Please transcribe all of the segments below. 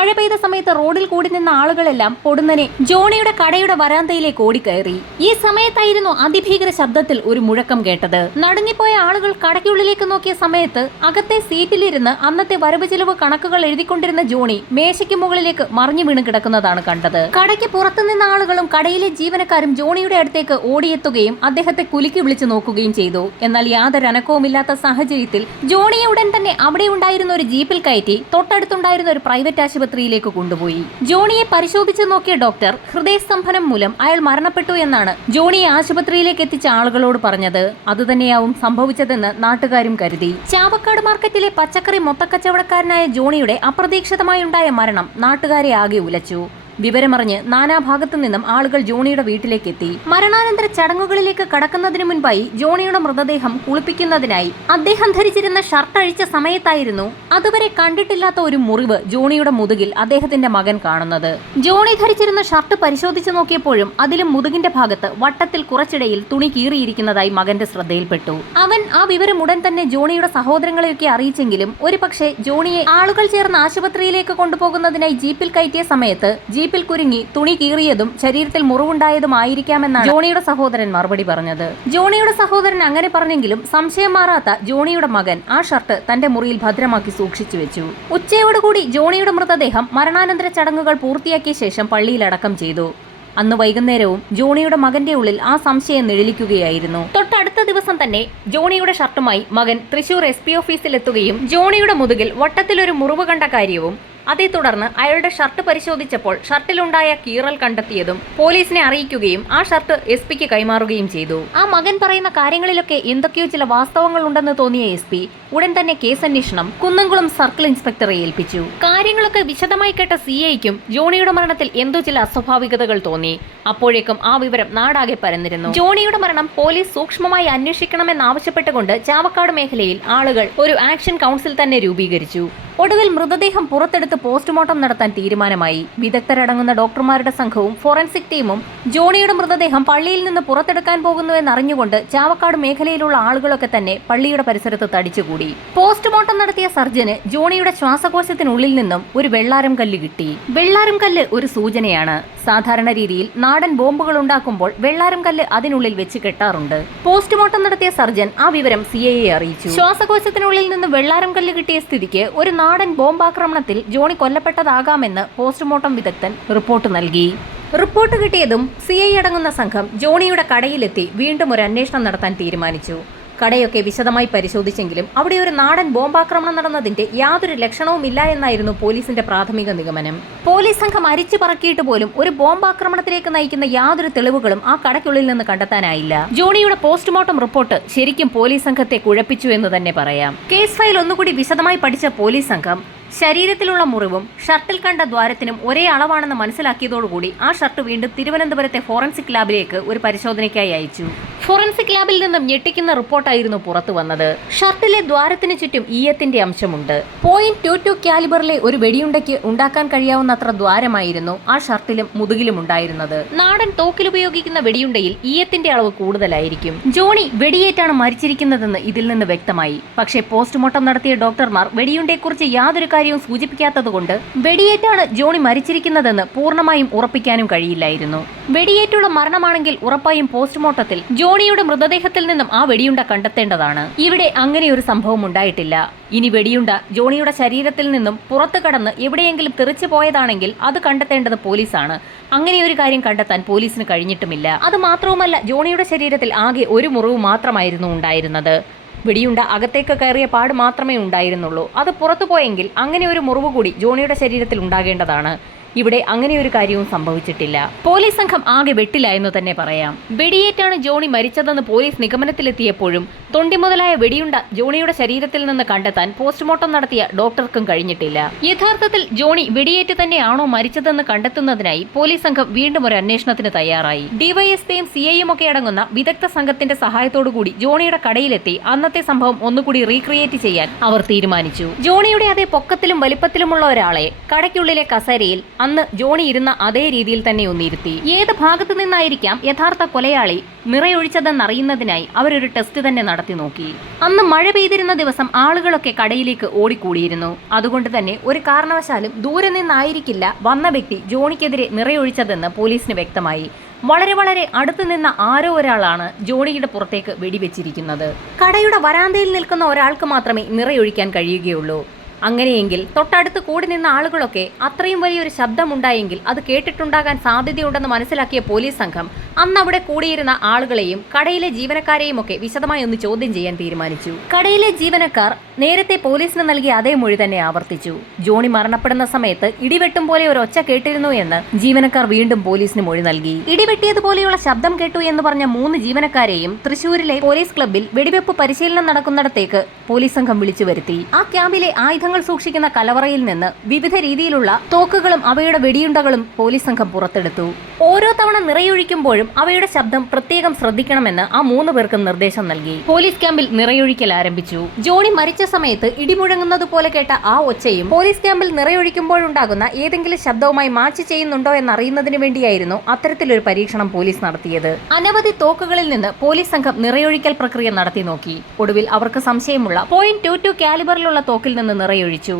മഴ പെയ്ത സമയത്ത് റോഡിൽ കൂടി നിന്ന ആളുകളെല്ലാം പൊടുന്നനെ ജോണിയുടെ കടയുടെ വരാന്തയിലേക്ക് ഓടിക്കയറി. ഈ സമയത്തായിരുന്നു അതിഭീകര ശബ്ദത്തിൽ ഒരു മുഴക്കം കേട്ടത്. നടുങ്ങിപ്പോയ ആളുകൾ കടയ്ക്കുള്ളിലേക്ക് നോക്കിയ സമയത്ത് അകത്തെ സീറ്റിലിരുന്ന് അന്നത്തെ വരവ് ചെലവ് കണക്കുകൾ എഴുതിക്കൊണ്ടിരുന്ന ജോണി മേശയ്ക്ക് മുകളിലേക്ക് മറിഞ്ഞു വീണ് കിടക്കുന്നതാണ് കണ്ടത്. കടയ്ക്ക് പുറത്തുനിന്ന ആളുകളും കടയിലെ ജീവനക്കാരും ജോണിയുടെ അടുത്തേക്ക് ഓടിയെത്തുകയും അദ്ദേഹത്തെ കുലുക്കി വിളിച്ചു നോക്കുകയും ചെയ്തു. എന്നാൽ യാതൊരു അനക്കവുമില്ലാത്ത സാഹചര്യത്തിൽ ജോണിയെ ഉടൻ തന്നെ അവിടെ ഉണ്ടായിരുന്ന ഒരു ജീപ്പിൽ കയറ്റി തൊട്ടടുത്തുണ്ടായിരുന്ന ഒരു പ്രൈവറ്റ് ആശുപത്രിയിലേക്ക് കൊണ്ടുപോയി. ജോണിയെ പരിശോധിച്ചു നോക്കിയ ഡോക്ടർ ഹൃദയസ്തംഭനം മൂലം അയാൾ മരണപ്പെട്ടു എന്നാണ് ജോണിയെ ആശുപത്രിയിലേക്ക് എത്തിച്ച ആളുകളോട് പറഞ്ഞത്. അതുതന്നെയാവും സംഭവിച്ചതെന്ന് നാട്ടുകാരും കരുതി. ചാവക്കാട് മാർക്കറ്റിലെ പച്ചക്കറി മൊത്തക്കച്ചവടക്കാരനായ ജോണിയുടെ അപ്രതീക്ഷിതമായുണ്ടായ മരണം നാട്ടുകാരെ ആകെ ഉലച്ചു. വിവരമറിഞ്ഞ് നാനാഭാഗത്തു നിന്നും ആളുകൾ ജോണിയുടെ വീട്ടിലേക്ക് എത്തി. മരണാനന്തര ചടങ്ങുകളിലേക്ക് കടക്കുന്നതിന് മുൻപായി ജോണിയുടെ മൃതദേഹം കുളിപ്പിക്കുന്നതിനായി അദ്ദേഹം ധരിച്ചിരുന്ന ഷർട്ട് അഴിച്ച സമയത്തായിരുന്നു അതുവരെ കണ്ടിട്ടില്ലാത്ത ഒരു മുറിവ് ജോണിയുടെ മുതുകിൽ അദ്ദേഹത്തിന്റെ മകൻ കാണുന്നത്. ജോണി ധരിച്ചിരുന്ന ഷർട്ട് പരിശോധിച്ചു നോക്കിയപ്പോഴും അതിലും മുതുകിന്റെ ഭാഗത്ത് വട്ടത്തിൽ കുറച്ചിടയിൽ തുണി കീറിയിരിക്കുന്നതായി മകന്റെ ശ്രദ്ധയിൽപ്പെട്ടു. അവൻ ആ വിവരം ഉടൻ തന്നെ ജോണിയുടെ സഹോദരങ്ങളെയൊക്കെ അറിയിച്ചെങ്കിലും ഒരുപക്ഷെ ജോണിയെ ആളുകൾ ചേർന്ന് ആശുപത്രിയിലേക്ക് കൊണ്ടുപോകുന്നതിനായി ജീപ്പിൽ കയറ്റിയ സമയത്ത് ജീപ്പിൽ കുരുങ്ങി തുണി കീറിയതും ശരീരത്തിൽ മുറിവുണ്ടായതുമായിരിക്കാമെന്നാണ് ജോണിയുടെ സഹോദരൻ മറുപടി പറഞ്ഞത്. ജോണിയുടെ സഹോദരൻ അങ്ങനെ പറഞ്ഞെങ്കിലും സംശയം മാറാത്ത ജോണിയുടെ മകൻ ആ ഷർട്ട് തന്റെ മുറിയിൽ ഭദ്രമാക്കി സൂക്ഷിച്ചു വെച്ചു. ഉച്ചയോടുകൂടി ജോണിയുടെ മൃതദേഹം മരണാനന്തര ചടങ്ങുകൾ പൂർത്തിയാക്കിയ ശേഷം പള്ളിയിൽ അടക്കം ചെയ്തു. അന്ന് വൈകുന്നേരവും ജോണിയുടെ മകന്റെ ഉള്ളിൽ ആ സംശയം നിഴലിക്കുകയായിരുന്നു. തൊട്ടടുത്ത ദിവസം തന്നെ ജോണിയുടെ ഷർട്ടുമായി മകൻ തൃശൂർ SP ഓഫീസിലെത്തുകയും ജോണിയുടെ മുതുകിൽ വട്ടത്തിലൊരു മുറിവ് കണ്ട കാര്യവും അതേ തുടർന്ന് അയാളുടെ ഷർട്ട് പരിശോധിച്ചപ്പോൾ ഷർട്ടിലുണ്ടായ കീറൽ കണ്ടെത്തിയതും പോലീസിനെ അറിയിക്കുകയും ആ ഷർട്ട് SP കൈമാറുകയും ചെയ്തു. ആ മകൻ പറയുന്ന കാര്യങ്ങളിലൊക്കെ എന്തൊക്കെയോ ചില വാസ്തവങ്ങൾ ഉണ്ടെന്ന് തോന്നിയ SP ഉടൻ തന്നെ കേസന്വേഷണം കുന്നംകുളം സർക്കിൾ ഇൻസ്പെക്ടറെ ഏൽപ്പിച്ചു. കാര്യങ്ങളൊക്കെ വിശദമായി കേട്ട CIക്കും ജോണിയുടെ മരണത്തിൽ എന്തോ ചില അസ്വാഭാവികതകൾ തോന്നി. അപ്പോഴേക്കും ആ വിവരം നാടാകെ പരന്നിരുന്നു. ജോണിയുടെ മരണം പോലീസ് സൂക്ഷ്മമായി അന്വേഷിക്കണമെന്നാവശ്യപ്പെട്ടുകൊണ്ട് ചാവക്കാട് മേഖലയിൽ ആളുകൾ ഒരു ആക്ഷൻ കൗൺസിൽ തന്നെ രൂപീകരിച്ചു. ഒടുവിൽ മൃതദേഹം പുറത്തെടുത്ത് പോസ്റ്റ്മോർട്ടം നടത്താൻ തീരുമാനമായി. വിദഗ്ധരടങ്ങുന്ന ഡോക്ടർമാരുടെ സംഘവും ഫോറൻസിക് ടീമും ജോണിയുടെ മൃതദേഹം പള്ളിയിൽ നിന്ന് പുറത്തെടുക്കാൻ പോകുന്നുവെന്നറിഞ്ഞുകൊണ്ട് ചാവക്കാട് മേഖലയിലുള്ള ആളുകളൊക്കെ തന്നെ പള്ളിയുടെ പരിസരത്ത് തടിച്ചുകൂടി. പോസ്റ്റ്മോർട്ടം നടത്തിയ സർജന് ജോണിയുടെ ശ്വാസകോശത്തിനുള്ളിൽ നിന്നും ഒരു വെള്ളാരം കല്ല് കിട്ടി. വെള്ളാരം കല്ല് ഒരു സൂചനയാണ്. സാധാരണ രീതിയിൽ നാടൻ ബോംബുകൾ ഉണ്ടാക്കുമ്പോൾ വെള്ളാരം കല്ല് അതിനുള്ളിൽ വെച്ച് കെട്ടാറുണ്ട്. പോസ്റ്റ്മോർട്ടം നടത്തിയ സർജൻ ആ വിവരം CIയെ അറിയിച്ചു. ശ്വാസകോശത്തിനുള്ളിൽ നിന്ന് വെള്ളാരം കല്ല് കിട്ടിയ സ്ഥിതിക്ക് ഒരു നാടൻ ബോംബാക്രമണത്തിൽ ജോണി കൊല്ലപ്പെട്ടതാകാമെന്ന് പോസ്റ്റ്മോർട്ടം വിദഗ്ധൻ റിപ്പോർട്ട് നൽകി. റിപ്പോർട്ട് കിട്ടിയതും CI അടങ്ങുന്ന സംഘം ജോണിയുടെ കടയിലെത്തി വീണ്ടും ഒരു അന്വേഷണം നടത്താൻ തീരുമാനിച്ചു. കടയൊക്കെ വിശദമായി പരിശോധിച്ചെങ്കിലും അവിടെ ഒരു നാടൻ ബോംബാക്രമണം നടന്നതിന്റെ യാതൊരു ലക്ഷണവുമില്ല എന്നായിരുന്നു പോലീസിന്റെ പ്രാഥമിക നിഗമനം. പോലീസ് സംഘം അരിച്ചു പറക്കിയിട്ട് പോലും ഒരു ബോംബാക്രമണത്തിലേക്ക് നയിക്കുന്ന യാതൊരു തെളിവുകളും ആ കടയ്ക്കുള്ളിൽ നിന്ന് കണ്ടെത്താനായില്ല. ജോണിയുടെ പോസ്റ്റ്മോർട്ടം റിപ്പോർട്ട് ശരിക്കും പോലീസ് സംഘത്തെ കുഴപ്പിച്ചു എന്ന് തന്നെ പറയാം. കേസ് ഫയൽ ഒന്നുകൂടി വിശദമായി പഠിച്ച പോലീസ് സംഘം ശരീരത്തിലുള്ള മുറിവും ഷർട്ടിൽ കണ്ട ദ്വാരത്തിനും ഒരേ അളവാണെന്ന് മനസ്സിലാക്കിയതോടുകൂടി ആ ഷർട്ട് വീണ്ടും തിരുവനന്തപുരത്തെ ഫോറൻസിക് ലാബിലേക്ക് ഒരു പരിശോധനയ്ക്കായി അയച്ചു. ഫോറൻസിക് ലാബിൽ നിന്നും ഞെട്ടിക്കുന്ന റിപ്പോർട്ടായിരുന്നു പുറത്തു വന്നത്. ഷർട്ടിലെ ദ്വാരത്തിന് ചുറ്റും ഈയത്തിന്റെ അംശമുണ്ട്. .22 കാലിബറിലെ ഒരു വെടിയുണ്ടയ്ക്ക് ഉണ്ടാക്കാൻ കഴിയാവുന്നത്ര ദ്വാരമായിരുന്നു ആ ഷർട്ടിലും മുതുകിലും ഉണ്ടായിരുന്നത്. നാടൻ തോക്കിലുപയോഗിക്കുന്ന വെടിയുണ്ടയിൽ ഈയത്തിന്റെ അളവ് കൂടുതലായിരിക്കും. ജോണി വെടിയേറ്റാണ് മരിച്ചിരിക്കുന്നതെന്ന് ഇതിൽ നിന്ന് വ്യക്തമായി. പക്ഷേ പോസ്റ്റ്മോർട്ടം നടത്തിയ ഡോക്ടർമാർ വെടിയുണ്ടയെക്കുറിച്ച് യാതൊരു കാര്യവും സൂചിപ്പിക്കാത്തതുകൊണ്ട് വെടിയേറ്റാണ് ജോണി മരിച്ചിരിക്കുന്നതെന്ന് പൂർണ്ണമായും ഉറപ്പിക്കാനും കഴിയില്ലായിരുന്നു. വെടിയേറ്റുള്ള മരണമാണെങ്കിൽ ഉറപ്പായും പോസ്റ്റ്മോർട്ടത്തിൽ ജോണിയുടെ മൃതദേഹത്തിൽ നിന്നും ആ വെടിയുണ്ട കണ്ടെത്തേണ്ടതാണ്. ഇവിടെ അങ്ങനെയൊരു സംഭവം ഉണ്ടായിട്ടില്ല. ഇനി വെടിയുണ്ട ജോണിയുടെ ശരീരത്തിൽ നിന്നും പുറത്തു കടന്ന് എവിടെയെങ്കിലും തെറിച്ചു പോയതാണെങ്കിൽ അത് കണ്ടെത്തേണ്ടത് പോലീസാണ്. അങ്ങനെയൊരു കാര്യം കണ്ടെത്താൻ പോലീസിന് കഴിഞ്ഞിട്ടുമില്ല. അത് മാത്രവുമല്ല, ജോണിയുടെ ശരീരത്തിൽ ആകെ ഒരു മുറിവ് മാത്രമായിരുന്നു ഉണ്ടായിരുന്നത്. വെടിയുണ്ട അകത്തേക്ക് കയറിയ പാട് മാത്രമേ ഉണ്ടായിരുന്നുള്ളൂ. അത് പുറത്തു പോയെങ്കിൽ അങ്ങനെ ഒരു മുറിവ് കൂടി ജോണിയുടെ ശരീരത്തിൽ ഉണ്ടാകേണ്ടതാണ്. ഇവിടെ അങ്ങനെയൊരു കാര്യവും സംഭവിച്ചിട്ടില്ല. പോലീസ് സംഘം ആകെ വെട്ടിലായെന്ന് തന്നെ പറയാം. വെടിയേറ്റാണ് ജോണി മരിച്ചതെന്ന് പോലീസ് നിഗമനത്തിലെത്തിയപ്പോഴും തൊണ്ടി മുതലായ വെടിയുണ്ട ജോണിയുടെ ശരീരത്തിൽ നിന്ന് കണ്ടെത്താൻ പോസ്റ്റ്മോർട്ടം നടത്തിയ ഡോക്ടർക്കും കഴിഞ്ഞിട്ടില്ല. യഥാർത്ഥത്തിൽ ജോണി വെടിയേറ്റ് തന്നെയാണോ മരിച്ചതെന്ന് കണ്ടെത്തുന്നതിനായി പോലീസ് സംഘം വീണ്ടും ഒരു അന്വേഷണത്തിന് തയ്യാറായി. ഡിവൈഎസ്പിയും CIയും ഒക്കെ അടങ്ങുന്ന വിദഗ്ധ സംഘത്തിന്റെ സഹായത്തോടുകൂടി ജോണിയുടെ കടയിലെത്തി അന്നത്തെ സംഭവം ഒന്നുകൂടി റീക്രിയേറ്റ് ചെയ്യാൻ അവർ തീരുമാനിച്ചു. ജോണിയുടെ അതേ പൊക്കത്തിലും വലിപ്പത്തിലുമുള്ള ഒരാളെ കടയ്ക്കുള്ളിലെ കസേരയിൽ അന്ന് ജോണി ഇരുന്ന അതേ രീതിയിൽ തന്നെ ഒന്നിരുത്തി. ഏത് ഭാഗത്തു നിന്നായിരിക്കാം യഥാർത്ഥ കൊലയാളി നിറയൊഴിച്ചതെന്നറിയുന്നതിനായി അവരൊരു ടെസ്റ്റ് തന്നെ നടത്തി നോക്കി. അന്ന് മഴ പെയ്തിരുന്ന ദിവസം ആളുകളൊക്കെ കടയിലേക്ക് ഓടിക്കൂടിയിരുന്നു. അതുകൊണ്ട് തന്നെ ഒരു കാരണവശാലും ദൂരെ നിന്നായിരിക്കില്ല വന്ന വ്യക്തി ജോണിക്കെതിരെ നിറയൊഴിച്ചതെന്ന് പോലീസിന് വ്യക്തമായി. വളരെ അടുത്തു നിന്ന ആരോ ഒരാളാണ് ജോണിയുടെ പുറത്തേക്ക് വെടിവെച്ചിരിക്കുന്നത്. കടയുടെ വരാന്തയിൽ നിൽക്കുന്ന ഒരാൾക്ക് മാത്രമേ നിറയൊഴിക്കാൻ കഴിയുകയുള്ളൂ. അങ്ങനെയെങ്കിൽ തൊട്ടടുത്ത് കൂടി നിന്ന ആളുകളൊക്കെ അത്രയും വലിയൊരു ശബ്ദമുണ്ടായെങ്കിൽ അത് കേട്ടിട്ടുണ്ടാകാൻ സാധ്യതയുണ്ടെന്ന് മനസ്സിലാക്കിയ പോലീസ് സംഘം അന്ന് അവിടെ കൂടിയിരുന്ന ആളുകളെയും കടയിലെ ജീവനക്കാരെയും ഒക്കെ വിശദമായി ഒന്ന് ചോദ്യം ചെയ്യാൻ തീരുമാനിച്ചു. കടയിലെ ജീവനക്കാർ നേരത്തെ പോലീസിന് നൽകിയ അതേ മൊഴി തന്നെ ആവർത്തിച്ചു. ജോണി മരണപ്പെടുന്ന സമയത്ത് ഇടിവെട്ടും പോലെ ഒരു ഒച്ച കേട്ടിരുന്നു എന്ന് ജീവനക്കാർ വീണ്ടും പോലീസിന് മൊഴി നൽകി. ഇടിവെട്ടിയതുപോലെയുള്ള ശബ്ദം കേട്ടു എന്ന് പറഞ്ഞ 3 ജീവനക്കാരെയും തൃശൂരിലെ പോലീസ് ക്ലബ്ബിൽ വെടിവെപ്പ് പരിശീലനം നടക്കുന്നിടത്തേക്ക് പോലീസ് സംഘം വിളിച്ചു വരുത്തി. ആ ക്യാമ്പിലെ ആയുധങ്ങൾ സൂക്ഷിക്കുന്ന കലവറയിൽ നിന്ന് വിവിധ രീതിയിലുള്ള തോക്കുകളും അവയുടെ വെടിയുണ്ടകളും പോലീസ് സംഘം പുറത്തെടുത്തു. ഓരോ തവണ നിറയൊഴിക്കുമ്പോഴും അവയുടെ ശബ്ദം പ്രത്യേകം ശ്രദ്ധിക്കണമെന്ന് ആ 3 പേർക്കും നിർദ്ദേശം നൽകി. പോലീസ് ക്യാമ്പിൽ നിറയൊഴിക്കൽ ആരംഭിച്ചു. ജോണി മരിച്ച സമയത്ത് ഇടിമുഴങ്ങുന്നത് പോലെ കേട്ട ആ ഒച്ചയും പോലീസ് ക്യാമ്പിൽ നിറയൊഴിക്കുമ്പോഴുണ്ടാകുന്ന ഏതെങ്കിലും ശബ്ദവുമായി മാച്ച് ചെയ്യുന്നുണ്ടോ എന്നറിയുന്നതിന് വേണ്ടിയായിരുന്നു അത്തരത്തിലൊരു പരീക്ഷണം പോലീസ് നടത്തിയത്. അനവധി തോക്കുകളിൽ നിന്ന് പോലീസ് സംഘം നിറയൊഴിക്കൽ പ്രക്രിയ നടത്തി നോക്കി. ഒടുവിൽ അവർക്ക് സംശയമുള്ള .22 കാലിബറിലുള്ള തോക്കിൽ നിന്ന് നിറയൊഴിച്ചു.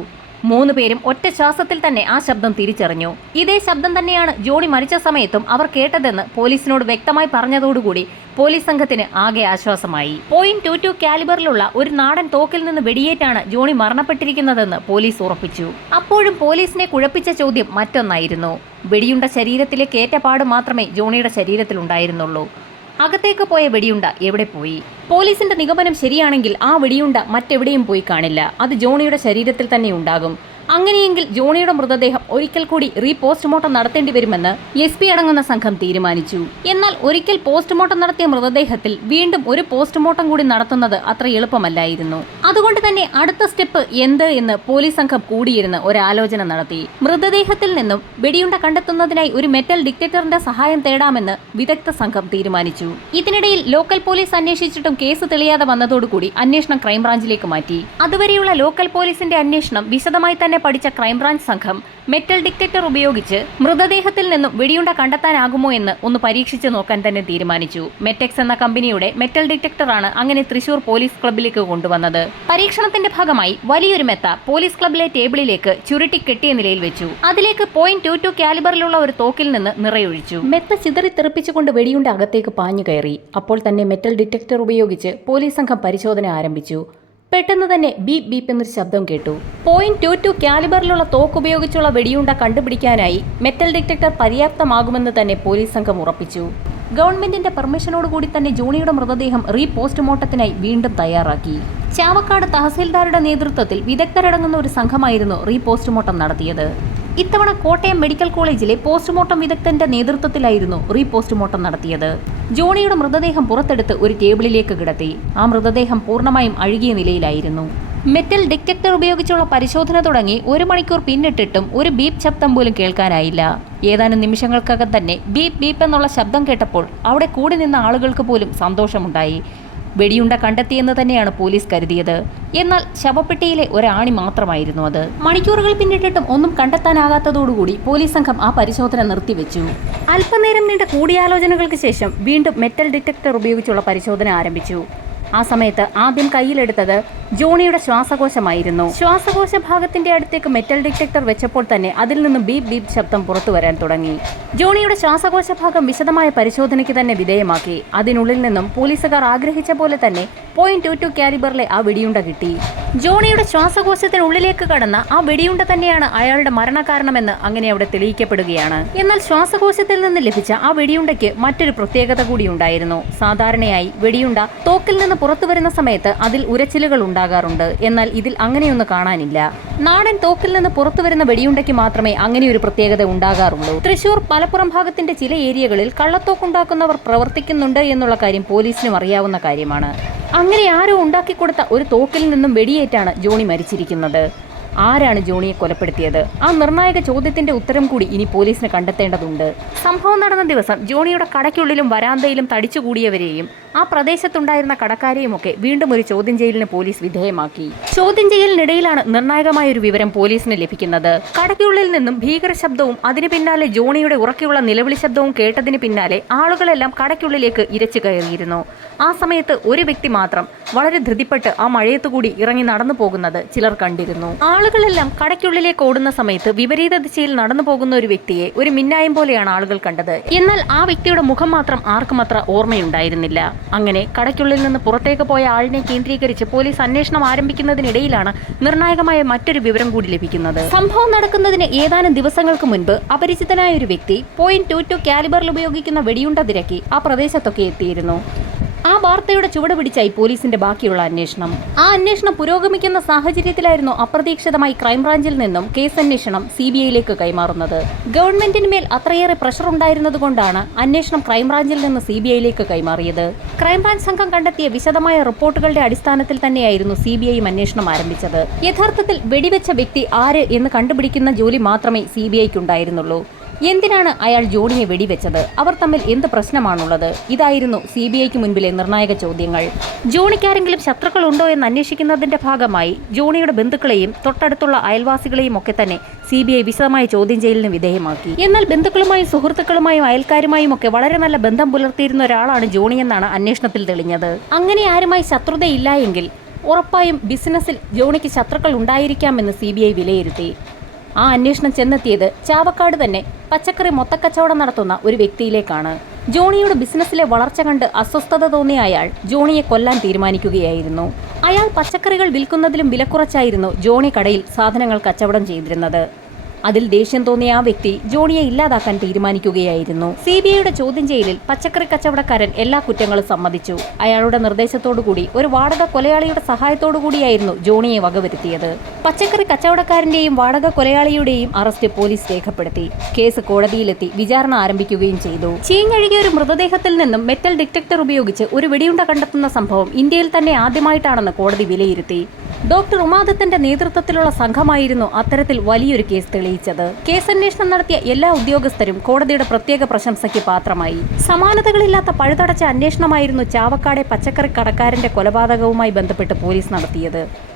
3 പേരും ഒറ്റ ശ്വാസത്തിൽ തന്നെ ആ ശബ്ദം തിരിച്ചറിഞ്ഞു. ഇതേ ശബ്ദം തന്നെയാണ് ജോണി മരിച്ച സമയത്തും അവർ കേട്ടതെന്ന് പോലീസിനോട് വ്യക്തമായി പറഞ്ഞതോടുകൂടി പോലീസ് സംഘത്തിന് ആകെ ആശ്വാസമായി. .22 കാലിബറിലുള്ള ഒരു നാടൻ തോക്കിൽ നിന്ന് വെടിയേറ്റാണ് ജോണി മരണപ്പെട്ടിരിക്കുന്നതെന്ന് പോലീസ് ഉറപ്പിച്ചു. അപ്പോഴും പോലീസിനെ കുഴപ്പിച്ച ചോദ്യം മറ്റൊന്നായിരുന്നു. വെടിയുണ്ട ശരീരത്തിലേക്ക് ഏറ്റപാട് മാത്രമേ ജോണിയുടെ ശരീരത്തിലുണ്ടായിരുന്നുള്ളൂ. അകത്തേക്ക് പോയ വെടിയുണ്ട എവിടെ പോയി? പോലീസിന്റെ നിഗമനം ശരിയാണെങ്കിൽ ആ വെടിയുണ്ട മറ്റെവിടെയും പോയി കാണില്ല. അത് ജോണിയുടെ ശരീരത്തിൽ തന്നെ ഉണ്ടാകും. അങ്ങനെയെങ്കിൽ ജോണിയുടെ മൃതദേഹം ഒരിക്കൽ കൂടി റീപോസ്റ്റ്മോർട്ടം നടത്തേണ്ടി വരുമെന്ന് SP അടങ്ങുന്ന സംഘം തീരുമാനിച്ചു. എന്നാൽ ഒരിക്കൽ പോസ്റ്റ്മോർട്ടം നടത്തിയ മൃതദേഹത്തിൽ വീണ്ടും ഒരു പോസ്റ്റ്മോർട്ടം കൂടി നടത്തുന്നത് അത്ര എളുപ്പമല്ലായിരുന്നു. അതുകൊണ്ട് തന്നെ അടുത്ത സ്റ്റെപ്പ് എന്ത് എന്ന് പോലീസ് സംഘം കൂടിയിരുന്ന് ഒരാലോചന നടത്തി. മൃതദേഹത്തിൽ നിന്നും വെടിയുണ്ട കണ്ടെത്തുന്നതിനായി ഒരു മെറ്റൽ ഡിറ്റക്ടറിന്റെ സഹായം തേടാമെന്ന് വിദഗ്ധ സംഘം തീരുമാനിച്ചു. ഇതിനിടയിൽ ലോക്കൽ പോലീസ് അന്വേഷിച്ചിട്ടും കേസ് തെളിയാതെ വന്നതോടുകൂടി അന്വേഷണം ക്രൈംബ്രാഞ്ചിലേക്ക് മാറ്റി. അതുവരെയുള്ള ലോക്കൽ പോലീസിന്റെ അന്വേഷണം വിശദമായി തന്നെ പഠിച്ച ക്രൈംബ്രാഞ്ച് സംഘം മെറ്റൽ ഡിറ്റക്ടർ ഉപയോഗിച്ച് മൃതദേഹത്തിൽ നിന്നും വെടിയുണ്ട കണ്ടെത്താനാകുമോ എന്ന് ഒന്ന് പരീക്ഷിച്ച് നോക്കാൻ തന്നെ തീരുമാനിച്ചു. മെറ്റെക്സ് എന്ന കമ്പനിയുടെ മെറ്റൽ ഡിറ്റക്ടറാണ് അങ്ങനെ തൃശൂർ പോലീസ് ക്ലബ്ബിലേക്ക് കൊണ്ടുവന്നത്. പരീക്ഷണത്തിന്റെ ഭാഗമായി വലിയൊരു മെത്ത പോലീസ് ക്ലബ്ബിലെ ടേബിളിലേക്ക് ചുരുട്ടി കെട്ടിയ നിലയിൽ വെച്ചു. അതിലേക്ക് .22 കാലിബറിലുള്ള ഒരു തോക്കിൽ നിന്ന് നിറയൊഴിച്ചു. മെത്ത ചിതറിത്തെറിപ്പിച്ചുകൊണ്ട് വെടിയുണ്ട അകത്തേക്ക് പാഞ്ഞു കയറി. അപ്പോൾ തന്നെ മെറ്റൽ ഡിറ്റക്ടർ ഉപയോഗിച്ച് പോലീസ് സംഘം പരിശോധന ആരംഭിച്ചു. പെട്ടെന്ന് തന്നെ ബീപ് ബീപ്പ് എന്നൊരു ശബ്ദം കേട്ടു. .22 കാലിബറിലുള്ള തോക്ക് ഉപയോഗിച്ചുള്ള വെടിയുണ്ട കണ്ടുപിടിക്കാനായി മെറ്റൽ ഡിറ്റക്ടർ പര്യാപ്തമാകുമെന്ന് തന്നെ പോലീസ് സംഘം ഉറപ്പിച്ചു. ഗവൺമെന്റിന്റെ പെർമിഷനോടുകൂടി തന്നെ ജോണിയുടെ മൃതദേഹം റീപോസ്റ്റ്മോർട്ടത്തിനായി വീണ്ടും തയ്യാറാക്കി. ചാവക്കാട് തഹസീൽദാരുടെ നേതൃത്വത്തിൽ വിദഗ്ധരടങ്ങുന്ന ഒരു സംഘമായിരുന്നു റീപോസ്റ്റ്മോർട്ടം നടത്തിയത്. ഇത്തവണ കോട്ടയം മെഡിക്കൽ കോളേജിലെ പോസ്റ്റ്മോർട്ടം വിദഗ്ധന്റെ നേതൃത്വത്തിലായിരുന്നു റീപോസ്റ്റ്മോർട്ടം നടത്തിയത്. ജോണിയുടെ മൃതദേഹം പുറത്തെടുത്ത് ഒരു ടേബിളിലേക്ക് കിടത്തി. ആ മൃതദേഹം പൂർണ്ണമായും അഴുകിയ നിലയിലായിരുന്നു. മെറ്റൽ ഡിറ്റക്ടർ ഉപയോഗിച്ചുള്ള പരിശോധന തുടങ്ങി 1 മണിക്കൂർ പിന്നിട്ടിട്ടും ഒരു ബീപ്പ് ശബ്ദം പോലും കേൾക്കാനായില്ല. ഏതാനും നിമിഷങ്ങൾക്കകം തന്നെ ബീപ്പ് ബീപ്പ് എന്നുള്ള ശബ്ദം കേട്ടപ്പോൾ അവിടെ കൂടി നിന്ന ആളുകൾക്ക് പോലും സന്തോഷമുണ്ടായി. വെടിയുണ്ട കണ്ടെത്തിയെന്ന് തന്നെയാണ് പോലീസ് കരുതിയത്. എന്നാൽ ശവപ്പെട്ടിയിലെ ഒരാണി മാത്രമായിരുന്നു അത്. മണിക്കൂറുകൾ പിന്നിട്ടിട്ടും ഒന്നും കണ്ടെത്താനാകാത്തതോടുകൂടി പോലീസ് സംഘം ആ പരിശോധന നിർത്തിവെച്ചു. അല്പനേരം നീണ്ട കൂടിയാലോചനകൾക്ക് ശേഷം വീണ്ടും മെറ്റൽ ഡിറ്റക്ടർ ഉപയോഗിച്ചുള്ള പരിശോധന ആരംഭിച്ചു. ആ സമയത്ത് ആദ്യം കയ്യിലെടുത്തത് ജോണിയുടെ ശ്വാസകോശമായിരുന്നു. ശ്വാസകോശ ഭാഗത്തിന്റെ അടുത്തേക്ക് മെറ്റൽ ഡിറ്റക്ടർ വെച്ചപ്പോൾ തന്നെ അതിൽ നിന്ന് ബീപ് ബീപ് ശബ്ദം പുറത്തു വരാൻ തുടങ്ങി. ജോണിയുടെ ശ്വാസകോശ ഭാഗം വിശദമായ പരിശോധനയ്ക്ക് തന്നെ വിധേയമാക്കി. അതിനുള്ളിൽ നിന്നും പോലീസുകാർ ആഗ്രഹിച്ച പോലെ തന്നെ .22 കാലിബറിലെ ആ വെടിയുണ്ട കിട്ടി. ജോണിയുടെ ശ്വാസകോശത്തിനുള്ളിലേക്ക് കടന്ന ആ വെടിയുണ്ട തന്നെയാണ് അയാളുടെ മരണകാരണമെന്ന് അങ്ങനെ അവിടെ തെളിയിക്കപ്പെടുകയാണ്. എന്നാൽ ശ്വാസകോശത്തിൽ നിന്ന് ലഭിച്ച ആ വെടിയുണ്ടയ്ക്ക് മറ്റൊരു പ്രത്യേകത കൂടി ഉണ്ടായിരുന്നു. സാധാരണയായി വെടിയുണ്ട തോക്കിൽ നിന്ന് പുറത്തു വരുന്ന സമയത്ത് അതിൽ ഉരച്ചിലുകൾ ഉണ്ടാകാറുണ്ട്. എന്നാൽ ഇതിൽ അങ്ങനെയൊന്നും കാണാനില്ല. നാടൻ തോക്കിൽ നിന്ന് പുറത്തു വരുന്ന വെടിയുണ്ടയ്ക്ക് മാത്രമേ അങ്ങനെ ഒരു പ്രത്യേകത ഉണ്ടാകാറുള്ളൂ. തൃശൂർ മലപ്പുറം ഭാഗത്തിന്റെ ചില ഏരിയകളിൽ കള്ളത്തോക്കുണ്ടാക്കുന്നവർ പ്രവർത്തിക്കുന്നുണ്ട് എന്നുള്ള കാര്യം പോലീസിനും അറിയാവുന്ന കാര്യമാണ്. അങ്ങനെ ആരോ ഉണ്ടാക്കിക്കൊടുത്ത ഒരു തോക്കിൽ നിന്നും വെടിയേറ്റാണ് ജോണി മരിച്ചിരിക്കുന്നത്. ആരാണ് ജോണിയെ കൊലപ്പെടുത്തിയത്? ആ നിർണായക ചോദ്യത്തിന്റെ ഉത്തരം കൂടി ഇനി പോലീസിന് കണ്ടെത്തേണ്ടതുണ്ട്. സംഭവം നടന്ന ദിവസം ജോണിയുടെ കടയ്ക്കുള്ളിലും വരാന്തയിലും തടിച്ചുകൂടിയവരെയും ആ പ്രദേശത്തുണ്ടായിരുന്ന കടക്കാരെയുമൊക്കെ വീണ്ടും ഒരു ചോദ്യം ചെയ്യലിന് പോലീസ് വിധേയമാക്കി. ചോദ്യം ചെയ്യലിനിടയിലാണ് നിർണായകമായ ഒരു വിവരം പോലീസിന് ലഭിക്കുന്നത്. കടയ്ക്കുള്ളിൽ നിന്നും ഭീകര ശബ്ദവും അതിന് പിന്നാലെ ജോണിയുടെ ഉറക്കെയുള്ള നിലവിളി ശബ്ദവും കേട്ടതിന് പിന്നാലെ ആളുകളെല്ലാം കടയ്ക്കുള്ളിലേക്ക് ഇരച്ചു കയറിയിരുന്നു. ആ സമയത്ത് ഒരു വ്യക്തി മാത്രം വളരെ ധൃതിപ്പെട്ട് ആ മഴയത്തുകൂടി ഇറങ്ങി നടന്നു പോകുന്നത് ചിലർ കണ്ടിരുന്നു. ആളുകളെല്ലാം കടയ്ക്കുള്ളിലേക്ക് ഓടുന്ന സമയത്ത് വിപരീത ദിശയിൽ നടന്നു പോകുന്ന ഒരു വ്യക്തിയെ ഒരു മിന്നായം പോലെയാണ് ആളുകൾ കണ്ടത്. എന്നാൽ ആ വ്യക്തിയുടെ മുഖം മാത്രം ആർക്കും അത്ര ഓർമ്മയുണ്ടായിരുന്നില്ല. അങ്ങനെ കടയ്ക്കുള്ളിൽ നിന്ന് പുറത്തേക്ക് പോയ ആളിനെ കേന്ദ്രീകരിച്ച് പോലീസ് അന്വേഷണം ആരംഭിക്കുന്നതിനിടയിലാണ് നിർണായകമായ മറ്റൊരു വിവരം കൂടി ലഭിക്കുന്നത്. സംഭവം നടക്കുന്നതിന് ഏതാനും ദിവസങ്ങൾക്ക് മുൻപ് അപരിചിതനായ ഒരു വ്യക്തി .22 കാലിബറിൽ ഉപയോഗിക്കുന്ന വെടിയുണ്ട തിരക്കി ആ പ്രദേശത്തൊക്കെ എത്തിയിരുന്നു. ആ വാർത്തയുടെ ചുവട് പിടിച്ചായി പോലീസിന്റെ ബാക്കിയുള്ള അന്വേഷണം. ആ അന്വേഷണം പുരോഗമിക്കുന്ന സാഹചര്യത്തിലായിരുന്നു അപ്രതീക്ഷിതമായി ക്രൈംബ്രാഞ്ചിൽ നിന്നും കേസന്വേഷണം CBIയിലേക്ക് കൈമാറുന്നത്. ഗവൺമെന്റിന് മേൽ അത്രയേറെ പ്രഷർ ഉണ്ടായിരുന്നതുകൊണ്ടാണ് അന്വേഷണം ക്രൈംബ്രാഞ്ചിൽ നിന്ന് CBIയിലേക്ക് കൈമാറിയത്. ക്രൈംബ്രാഞ്ച് സംഘം കണ്ടെത്തിയ വിശദമായ റിപ്പോർട്ടുകളുടെ അടിസ്ഥാനത്തിൽ തന്നെയായിരുന്നു CBIയും അന്വേഷണം ആരംഭിച്ചത്. യഥാർത്ഥത്തിൽ വെടിവെച്ച വ്യക്തി ആര് എന്ന് കണ്ടുപിടിക്കുന്ന ജോലി മാത്രമേ CBIക്കുണ്ടായിരുന്നുള്ളൂ. എന്തിനാണ് അയാൾ ജോണിയെ വെടിവെച്ചത്? അവർ തമ്മിൽ എന്ത് പ്രശ്നമാണുള്ളത്? ഇതായിരുന്നു CBIക്ക് മുൻപിലെ നിർണായക ചോദ്യങ്ങൾ. ജോണിക്കാരെങ്കിലും ശത്രുക്കളുണ്ടോ എന്ന് അന്വേഷിക്കുന്നതിന്റെ ഭാഗമായി ജോണിയുടെ ബന്ധുക്കളെയും തൊട്ടടുത്തുള്ള അയൽവാസികളെയും ഒക്കെ തന്നെ CBI വിശദമായ ചോദ്യം ചെയ്യലിന് വിധേയമാക്കി. എന്നാൽ ബന്ധുക്കളുമായും സുഹൃത്തുക്കളുമായും അയൽക്കാരുമായും ഒക്കെ വളരെ നല്ല ബന്ധം പുലർത്തിയിരുന്ന ഒരാളാണ് ജോണിയെന്നാണ് അന്വേഷണത്തിൽ തെളിഞ്ഞത്. അങ്ങനെ ആരുമായി ശത്രുതയില്ല എങ്കിൽ ഉറപ്പായും ബിസിനസ്സിൽ ജോണിക്ക് ശത്രുക്കൾ ഉണ്ടായിരിക്കാമെന്ന് CBI വിലയിരുത്തി. ആ അന്വേഷണം ചെന്നെത്തിയത് ചാവക്കാട് തന്നെ പച്ചക്കറി മൊത്തക്കച്ചവടം നടത്തുന്ന ഒരു വ്യക്തിയിലേക്കാണ്. ജോണിയുടെ ബിസിനസ്സിലെ വളർച്ച കണ്ട് അസ്വസ്ഥത തോന്നിയ അയാൾ ജോണിയെ കൊല്ലാൻ തീരുമാനിക്കുകയായിരുന്നു. അയാൾ പച്ചക്കറികൾ വിൽക്കുന്നതിലും വിലക്കുറച്ചായിരുന്നു ജോണി കടയിൽ സാധനങ്ങൾ കച്ചവടം ചെയ്തിരുന്നത്. അതിൽ ദേഷ്യം തോന്നിയ ആ വ്യക്തി ജോണിയെ ഇല്ലാതാക്കാൻ തീരുമാനിക്കുകയായിരുന്നു. CBIയുടെ ചോദ്യം ചെയ്യലിൽ പച്ചക്കറി കച്ചവടക്കാരൻ എല്ലാ കുറ്റങ്ങളും സമ്മതിച്ചു. അയാളുടെ നിർദ്ദേശത്തോടുകൂടി ഒരു വാടക കൊലയാളിയുടെ സഹായത്തോടുകൂടിയായിരുന്നു ജോണിയെ വകവരുത്തിയത്. പച്ചക്കറി കച്ചവടക്കാരന്റെയും വാടക കൊലയാളിയുടെയും അറസ്റ്റ് പോലീസ് രേഖപ്പെടുത്തി. കേസ് കോടതിയിലെത്തി വിചാരണ ആരംഭിക്കുകയും ചെയ്തു. ചീഞ്ഞഴുകിയ ഒരു മൃതദേഹത്തിൽ നിന്നും മെറ്റൽ ഡിറ്റക്ടർ ഉപയോഗിച്ച് ഒരു വെടിയുണ്ട കണ്ടെത്തുന്ന സംഭവം ഇന്ത്യയിൽ തന്നെ ആദ്യമായിട്ടാണെന്ന് കോടതി വിലയിരുത്തി. ഡോക്ടർ ഉമാദത്തിന്റെ നേതൃത്വത്തിലുള്ള സംഘമായിരുന്നു അത്തരത്തിൽ വലിയൊരു കേസ് തെളിയിച്ചത്. കേസന്വേഷണം നടത്തിയ എല്ലാ ഉദ്യോഗസ്ഥരും കോടതിയുടെ പ്രത്യേക പ്രശംസയ്ക്ക് പാത്രമായി. സമാനതകളില്ലാത്ത പഴുതടച്ച അന്വേഷണമായിരുന്നു ചാവക്കാടെ പച്ചക്കറി കടക്കാരന്റെ കൊലപാതകവുമായി ബന്ധപ്പെട്ട് പോലീസ് നടത്തിയത്.